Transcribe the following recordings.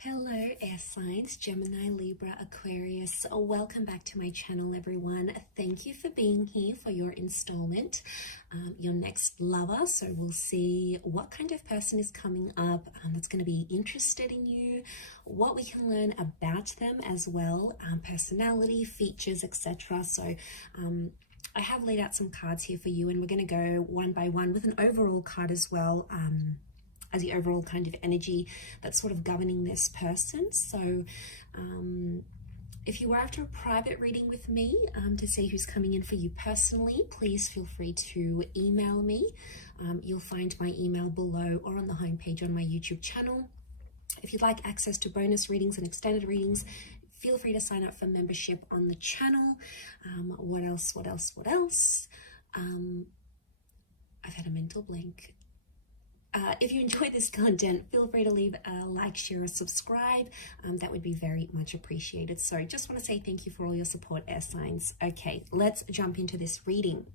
Hello air signs, Gemini, Libra, Aquarius. Welcome back to my channel, everyone. Thank you for being here for your installment, your next lover. So we'll see what kind of person is coming up that's going to be interested in you, what we can learn about them as well, personality, features, etc. So I have laid out some cards here for you, and we're going to go one by one with an overall card as well, as the overall kind of energy that's sort of governing this person. So if you were after a private reading with me to see who's coming in for you personally, please feel free to email me. You'll find my email below or on the homepage on my YouTube channel. If you'd like access to bonus readings and extended readings, feel free to sign up for membership on the channel. What else? I've had a mental blank. If you enjoyed this content, feel free to leave a like, share, or subscribe. That would be very much appreciated. So just want to say thank you for all your support, air signs. Okay, let's jump into this reading.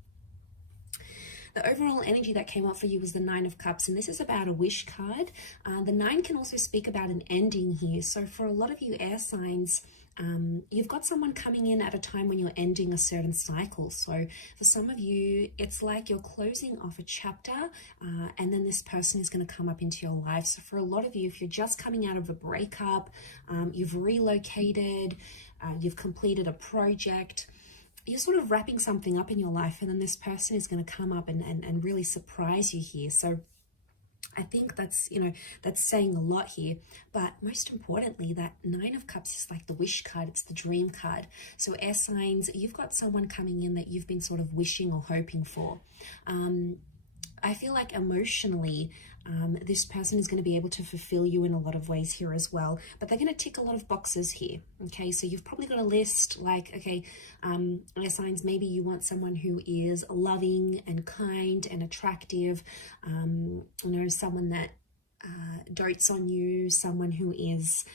The overall energy that came up for you was the Nine of Cups, and this is about a wish card. The Nine can also speak about an ending here. So for a lot of you air signs, you've got someone coming in at a time when you're ending a certain cycle. So for some of you, it's like you're closing off a chapter and then this person is going to come up into your life. So for a lot of you, if you're just coming out of a breakup, you've relocated, you've completed a project, you're sort of wrapping something up in your life, and then this person is going to come up and really surprise you here. So I think that's, that's saying a lot here. But most importantly, that Nine of Cups is like the wish card. It's the dream card. So air signs, you've got someone coming in that you've been sort of wishing or hoping for. I feel like emotionally, this person is going to be able to fulfill you in a lot of ways here as well, but they're going to tick a lot of boxes here. Okay, so you've probably got a list like, okay, air signs, maybe you want someone who is loving and kind and attractive, someone that dotes on you, someone who is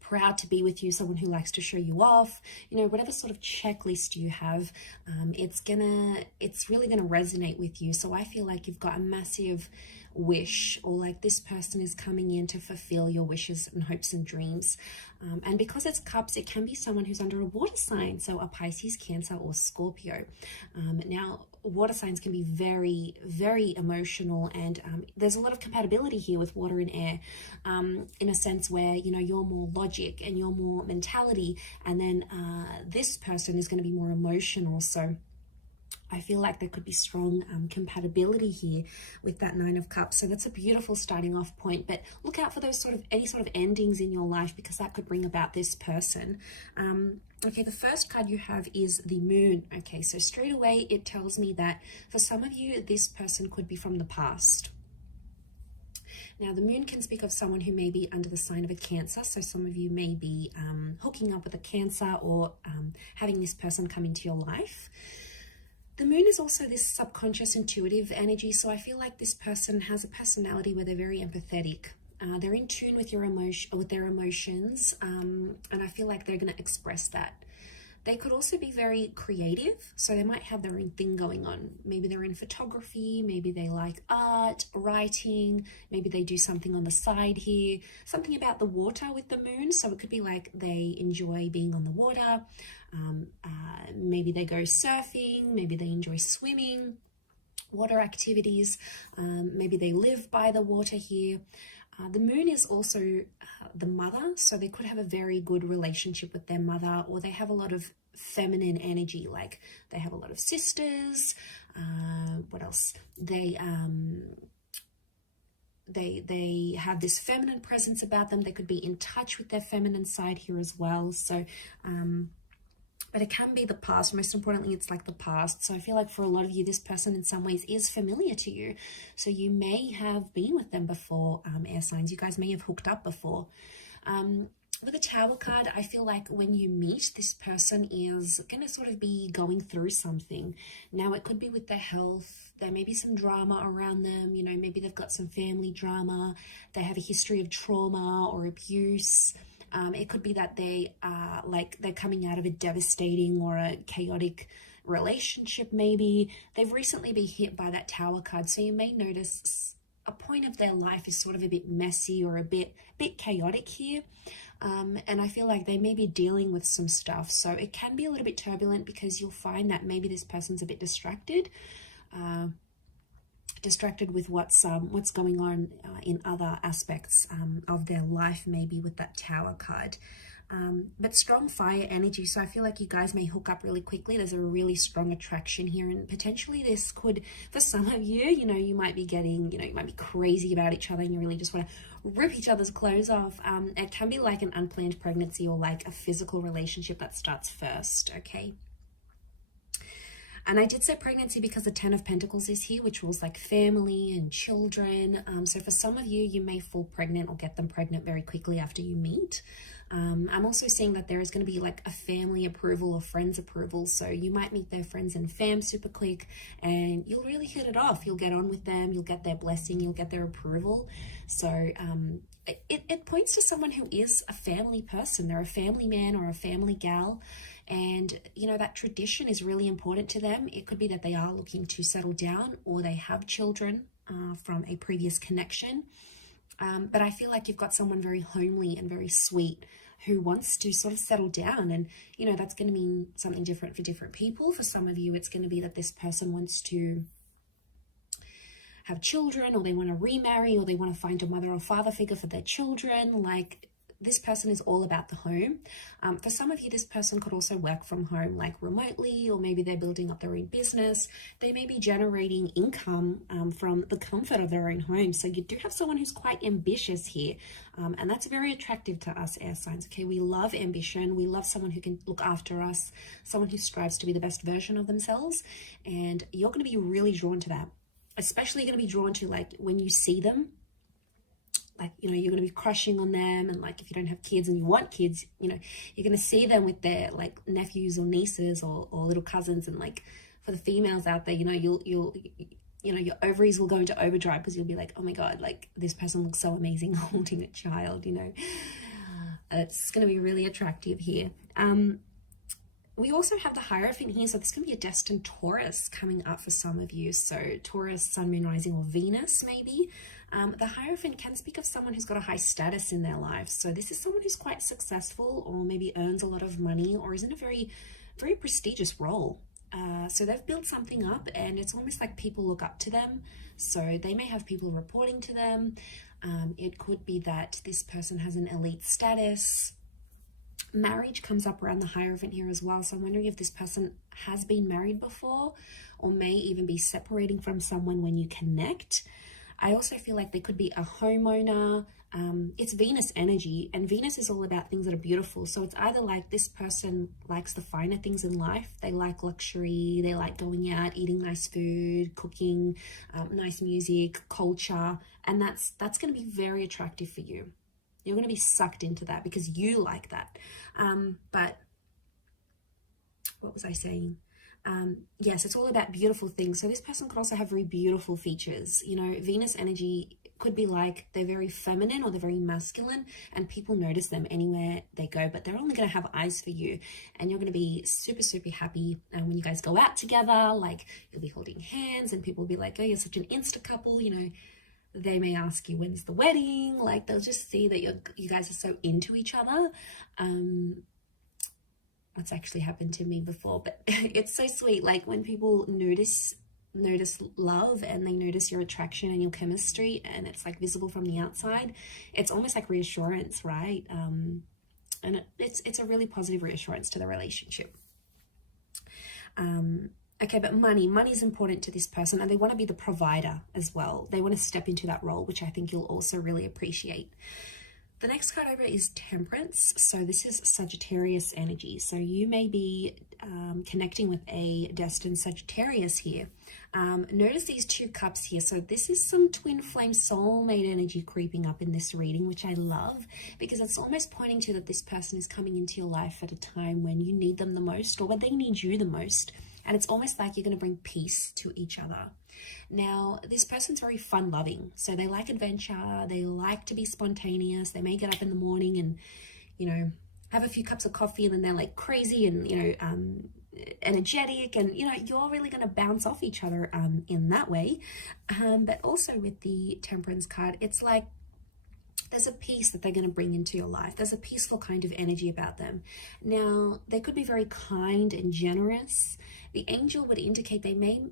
proud to be with you, someone who likes to show you off, whatever sort of checklist you have, it's really gonna resonate with you. So I feel like you've got a massive wish, or like this person is coming in to fulfill your wishes and hopes and dreams. And because it's cups, it can be someone who's under a water sign, so a Pisces, Cancer, or Scorpio. Now, water signs can be very, very emotional, and there's a lot of compatibility here with water and air, in a sense where, you're more logic and you're more mentality, and then this person is going to be more emotional. So I feel like there could be strong compatibility here with that Nine of Cups. So that's a beautiful starting off point, but look out for those any sort of endings in your life, because that could bring about this person. Okay, the first card you have is the Moon. Okay, so straight away it tells me that for some of you, this person could be from the past. Now, the Moon can speak of someone who may be under the sign of a Cancer. So some of you may be hooking up with a Cancer, or having this person come into your life. The Moon is also this subconscious intuitive energy. So I feel like this person has a personality where they're very empathetic. They're in tune with their emotions, and I feel like they're going to express that. They could also be very creative, so they might have their own thing going on. Maybe they're in photography, maybe they like art, writing, maybe they do something on the side here, something about the water with the Moon. So it could be like they enjoy being on the water, maybe they go surfing, maybe they enjoy swimming, water activities, maybe they live by the water here. The Moon is also the mother, so they could have a very good relationship with their mother, or they have a lot of feminine energy, like they have a lot of sisters. What else? They have this feminine presence about them. They could be in touch with their feminine side here as well. So but it can be the past. Most importantly, it's like the past. So I feel like for a lot of you, this person in some ways is familiar to you. So you may have been with them before, air signs. You guys may have hooked up before. With the Tower card, I feel like when you meet, this person is going to sort of be going through something. Now, it could be with their health. There may be some drama around them. Maybe they've got some family drama. They have a history of trauma or abuse. It could be that they are they're coming out of a devastating or a chaotic relationship. Maybe they've recently been hit by that Tower card. So you may notice a point of their life is sort of a bit messy or a bit chaotic here. And I feel like they may be dealing with some stuff. So it can be a little bit turbulent because you'll find that maybe this person's a bit distracted. Distracted with what's going on in other aspects of their life, maybe with that Tower card. But strong fire energy, so I feel like you guys may hook up really quickly. There's a really strong attraction here, and potentially this could, for some of you, you know, you might be getting, you know, you might be crazy about each other and you really just want to rip each other's clothes off. It can be like an unplanned pregnancy or like a physical relationship that starts first, okay? And I did say pregnancy because the Ten of Pentacles is here, which rules like family and children. So for some of you, you may fall pregnant or get them pregnant very quickly after you meet. I'm also seeing that there is going to be like a family approval or friends approval. So you might meet their friends and fam super quick and you'll really hit it off. You'll get on with them. You'll get their blessing. You'll get their approval. So it points to someone who is a family person. They're a family man or a family gal. And, you know, that tradition is really important to them. It could be that they are looking to settle down or they have children from a previous connection. But I feel like you've got someone very homely and very sweet who wants to sort of settle down. And, you know, that's going to mean something different for different people. For some of you, it's going to be that this person wants to have children, or they want to remarry, or they want to find a mother or father figure for their children. Like, this person is all about the home. For some of you, this person could also work from home, like remotely, or maybe they're building up their own business. They may be generating income from the comfort of their own home. So you do have someone who's quite ambitious here. And that's very attractive to us air signs. Okay, we love ambition. We love someone who can look after us, someone who strives to be the best version of themselves. And you're going to be really drawn to that. Especially going to be drawn to, like, when you see them, like, you know, you're going to be crushing on them. And like, if you don't have kids and you want kids, you know, you're going to see them with their like nephews or nieces or little cousins. And like, for the females out there, you know, you'll you know, your ovaries will go into overdrive because you'll be like, oh my God, like, this person looks so amazing holding a child, you know. It's going to be really attractive here. We also have the Hierophant here, so this can be a destined Taurus coming up for some of you. So Taurus, Sun, Moon, Rising, or Venus maybe. The Hierophant can speak of someone who's got a high status in their life. So this is someone who's quite successful, or maybe earns a lot of money, or is in a very, very prestigious role. So they've built something up, and it's almost like people look up to them. So they may have people reporting to them. It could be that this person has an elite status. Marriage comes up around the Hierophant here as well. So I'm wondering if this person has been married before, or may even be separating from someone when you connect. I also feel like they could be a homeowner. It's Venus energy, and Venus is all about things that are beautiful. So it's either like this person likes the finer things in life. They like luxury. They like going out, eating nice food, cooking, nice music, culture. And that's going to be very attractive for you. You're going to be sucked into that because you like that. But what was I saying? Yes, it's all about beautiful things. So this person could also have very beautiful features. You know, Venus energy could be like they're very feminine or they're very masculine, and people notice them anywhere they go, but they're only going to have eyes for you, and you're going to be super, super happy when you guys go out together. Like, you'll be holding hands and people will be like, oh, you're such an insta couple, you know. They may ask you, when's the wedding? Like, they'll just see that you guys are so into each other. What's actually happened to me before, but it's so sweet. Like, when people notice love, and they notice your attraction and your chemistry, and it's like visible from the outside, it's almost like reassurance, right? And it's a really positive reassurance to the relationship. Okay, but money is important to this person, and they want to be the provider as well. They want to step into that role, which I think you'll also really appreciate. The next card over is Temperance. So this is Sagittarius energy. So you may be connecting with a destined Sagittarius here. Notice these two cups here. So this is some twin flame soulmate energy creeping up in this reading, which I love, because it's almost pointing to that this person is coming into your life at a time when you need them the most, or when they need you the most. And it's almost like you're going to bring peace to each other. Now, this person's very fun-loving. So they like adventure. They like to be spontaneous. They may get up in the morning and, you know, have a few cups of coffee, and then they're like crazy and, you know, energetic, and you know, you're really going to bounce off each other in that way. But also with the Temperance card, it's like there's a peace that they're going to bring into your life. There's a peaceful kind of energy about them. Now, they could be very kind and generous. The angel would indicate they may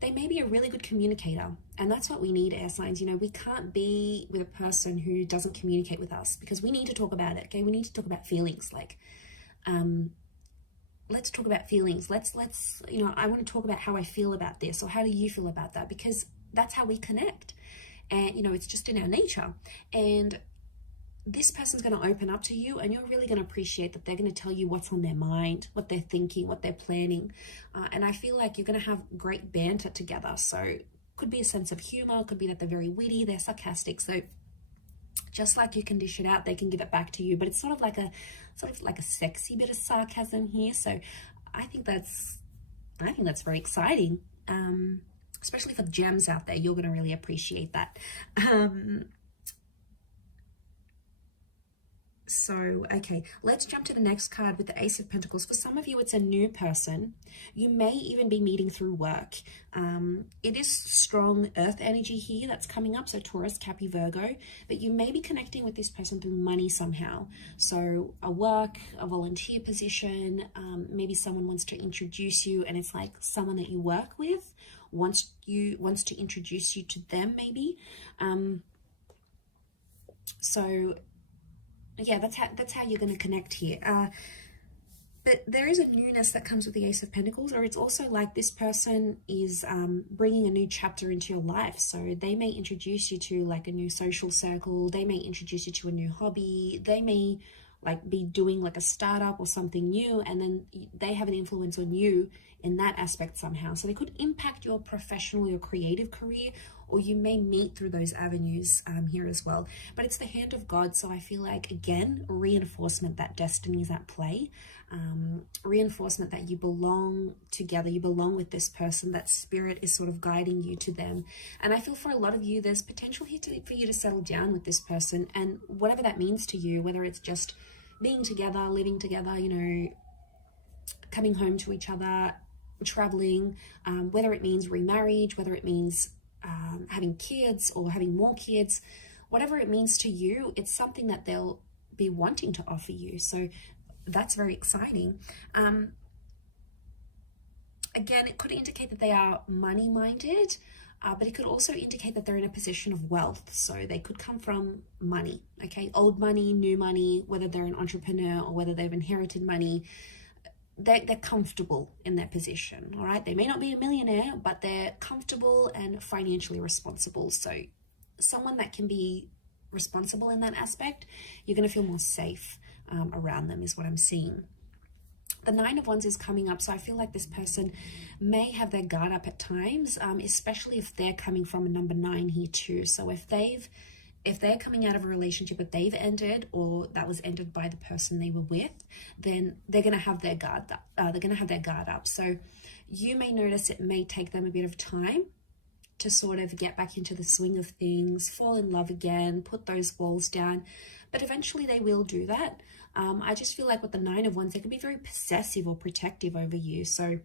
be a really good communicator, and that's what we need, air signs. You know, we can't be with a person who doesn't communicate with us, because we need to talk about it. Okay, we need to talk about feelings. Like, let's talk about feelings. Let's you know, I want to talk about how I feel about this, or how do you feel about that, because that's how we connect. And you know, it's just in our nature. And this person's going to open up to you, and you're really going to appreciate that they're going to tell you what's on their mind, what they're thinking, what they're planning. And I feel like you're going to have great banter together. So could be a sense of humor, could be that they're very witty, they're sarcastic. So just like you can dish it out, they can give it back to you. But it's sort of like a sexy bit of sarcasm here. So I think that's very exciting. Especially for the gems out there, you're going to really appreciate that. So, okay, let's jump to the next card with the Ace of Pentacles. For some of you, it's a new person. You may even be meeting through work. It is strong earth energy here that's coming up, so Taurus, Capricorn, Virgo. But you may be connecting with this person through money somehow. So a work, a volunteer position, maybe someone wants to introduce you, and it's like someone that you work with wants to introduce you to them, maybe. So yeah, that's how you're going to connect here. But there is a newness that comes with the Ace of Pentacles, or it's also like this person is bringing a new chapter into your life. So they may introduce you to like a new social circle. They may introduce you to a new hobby. They may like be doing like a startup or something new, and then they have an influence on you in that aspect somehow. So they could impact your professional or creative career, or you may meet through those avenues here as well. But it's the hand of God, so I feel like, again, reinforcement that destiny is at play. Reinforcement that you belong together, you belong with this person, that spirit is sort of guiding you to them. And I feel for a lot of you, there's potential here for you to settle down with this person, and whatever that means to you, whether it's just being together, living together, you know, coming home to each other, traveling, whether it means remarriage, whether it means having kids or having more kids, whatever it means to you, it's something that they'll be wanting to offer you. So that's very exciting. Again, it could indicate that they are money minded, but it could also indicate that they're in a position of wealth. So they could come from money, okay? Old money, new money, whether they're an entrepreneur or whether they've inherited money. They're comfortable in their position, all right? They may not be a millionaire, but they're comfortable and financially responsible. So someone that can be responsible in that aspect, you're going to feel more safe around them is what I'm seeing. The Nine of Wands is coming up, so I feel like this person may have their guard up at times, especially if they're coming from a number 9 here too. So if they're coming out of a relationship that they've ended, or that was ended by the person they were with, then they're going to have their guard up. So you may notice it may take them a bit of time to sort of get back into the swing of things, fall in love again, put those walls down, but eventually they will do that. I just feel like with the Nine of Wands, they could be very possessive or protective over you. So,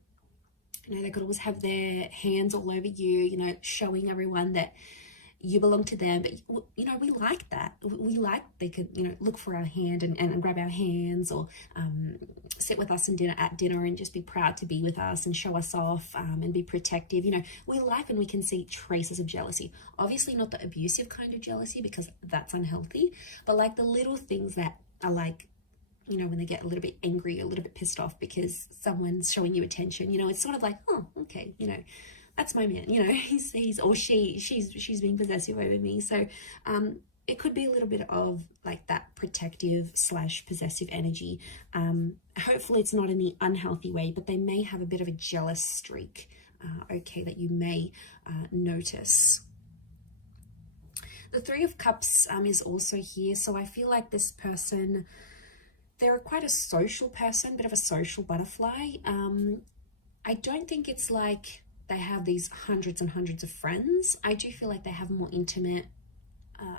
you know, they could always have their hands all over you, you know, showing everyone that you belong to them. But, you know, we like that. We like they could, you know, look for our hand and grab our hands, or sit with us at dinner and just be proud to be with us and show us off, and be protective. You know, we like when we can see traces of jealousy. Obviously not the abusive kind of jealousy, because that's unhealthy, but like the little things that are like, you know, when they get a little bit angry, a little bit pissed off because someone's showing you attention, you know, it's sort of like, oh, okay, you know, that's my man, you know, he's or she's being possessive over me. So it could be a little bit of like that protective / possessive energy. Hopefully it's not in the unhealthy way, but they may have a bit of a jealous streak, okay, that you may notice. The Three of Cups is also here. So I feel like this person, they're quite a social person, bit of a social butterfly. I don't think it's like they have these hundreds and hundreds of friends. I do feel like they have more intimate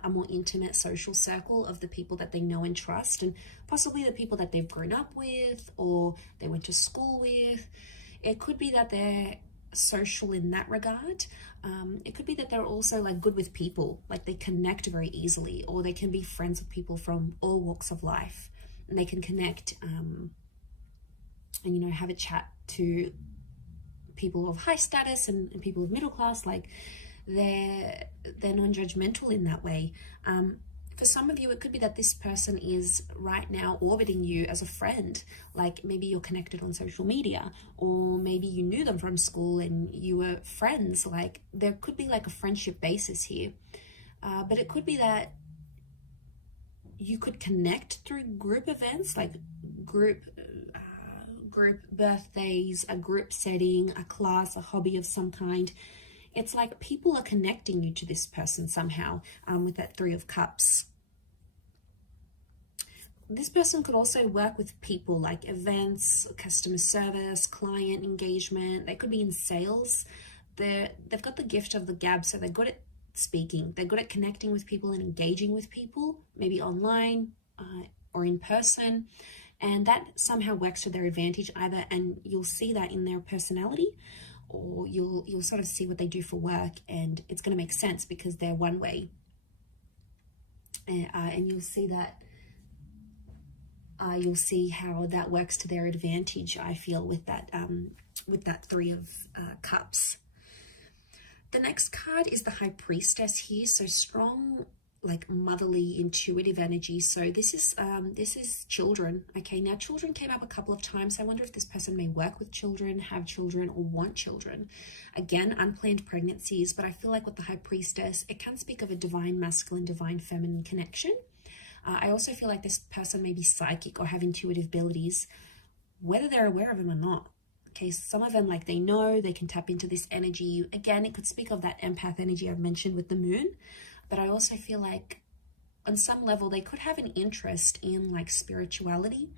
a more intimate social circle of the people that they know and trust, and possibly the people that they've grown up with or they went to school with. It could be that they're social in that regard. It could be that they're also like good with people, like they connect very easily, or they can be friends with people from all walks of life, and they can connect and, you know, have a chat to people of high status and people of middle class. Like they're non-judgmental in that way. For some of you, it could be that this person is right now orbiting you as a friend. Like maybe you're connected on social media, or maybe you knew them from school and you were friends. Like there could be like a friendship basis here. But it could be that you could connect through group events, like group birthdays, a group setting, a class, a hobby of some kind. It's like people are connecting you to this person somehow, with that Three of Cups. This person could also work with people, like events, customer service, client engagement. They could be in sales. They've got the gift of the gab, so they're good at speaking. They're good at connecting with people and engaging with people, maybe online or in person. And that somehow works to their advantage either, and you'll see that in their personality, or you'll sort of see what they do for work, and it's going to make sense because they're one way. And you'll see that you'll see how that works to their advantage, I feel, with that Three of Cups. The next card is the High Priestess here. So strong, like motherly, intuitive energy. So this is children. Okay, now children came up a couple of times. I wonder if this person may work with children, have children, or want children. Again, unplanned pregnancies, but I feel like with the High Priestess, it can speak of a divine masculine, divine feminine connection. I also feel like this person may be psychic or have intuitive abilities, whether they're aware of them or not. Okay, some of them, like they know, they can tap into this energy. Again, it could speak of that empath energy I've mentioned with the moon. But I also feel like on some level, they could have an interest in like spirituality,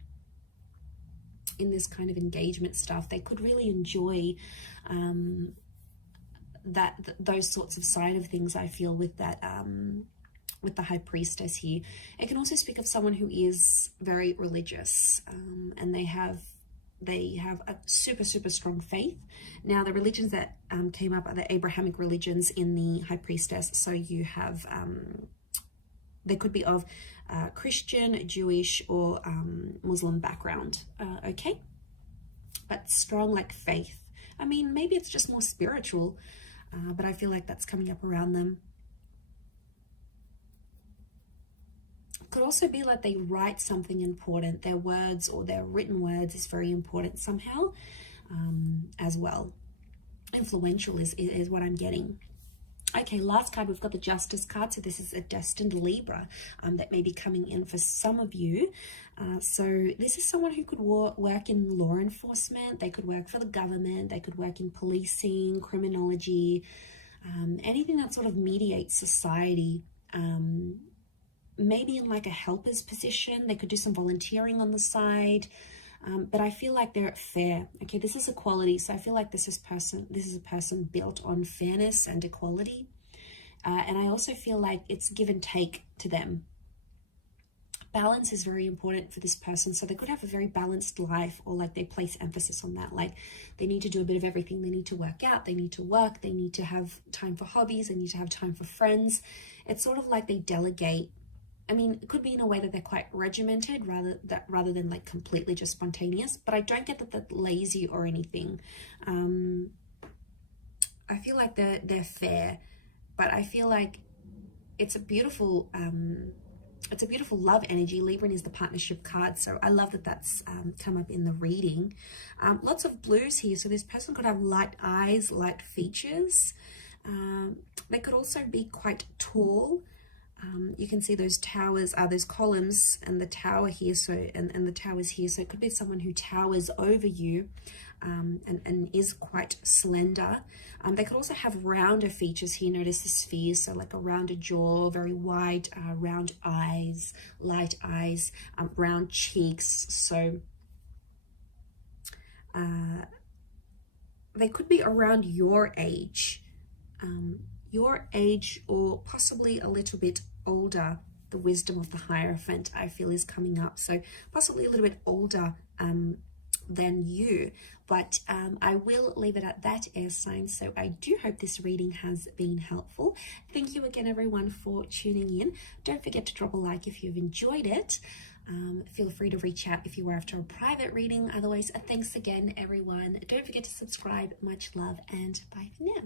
in this kind of engagement stuff. They could really enjoy those sorts of side of things, I feel, with that, with the High Priestess here. It can also speak of someone who is very religious, and they have a super strong faith. Now the religions that came up are the Abrahamic religions in the High Priestess. So you have they could be of Christian, Jewish, or Muslim background. Okay, but strong like faith. I mean, maybe it's just more spiritual, but I feel like that's coming up around them. Could also be like they write something important. Their words or their written words is very important somehow, as well. Influential is what I'm getting. Okay, last card, we've got the Justice card. So this is a destined Libra that may be coming in for some of you. So this is someone who could work in law enforcement. They could work for the government. They could work in policing, criminology, anything that sort of mediates society. Maybe in like a helper's position. They could do some volunteering on the side. But I feel like they're fair. Okay, this is equality. So I feel like this is a person built on fairness and equality. And I also feel like it's give and take to them. Balance is very important for this person. So they could have a very balanced life, or like they place emphasis on that. Like they need to do a bit of everything. They need to work out. They need to work. They need to have time for hobbies. They need to have time for friends. It's sort of like they delegate. I mean, it could be in a way that they're quite regimented rather than like completely just spontaneous, but I don't get that they're lazy or anything. I feel like they're fair, but I feel like it's a beautiful love energy. Libra is the partnership card, so I love that that's come up in the reading. Lots of blues here, so this person could have light eyes, light features. They could also be quite tall. You can see those towers, those columns, and the tower here. So and the towers here. So it could be someone who towers over you, and is quite slender. They could also have rounder features here. Notice the spheres, so like a rounder jaw, very wide, round eyes, light eyes, round cheeks. So they could be around your age, or possibly a little bit older. The wisdom of the Hierophant, I feel, is coming up. So possibly a little bit older than you, but I will leave it at that, air signs. So I do hope this reading has been helpful. Thank you again, everyone, for tuning in. Don't forget to drop a like if you've enjoyed it. Feel free to reach out if you were after a private reading. Otherwise, thanks again, everyone. Don't forget to subscribe. Much love, and bye for now.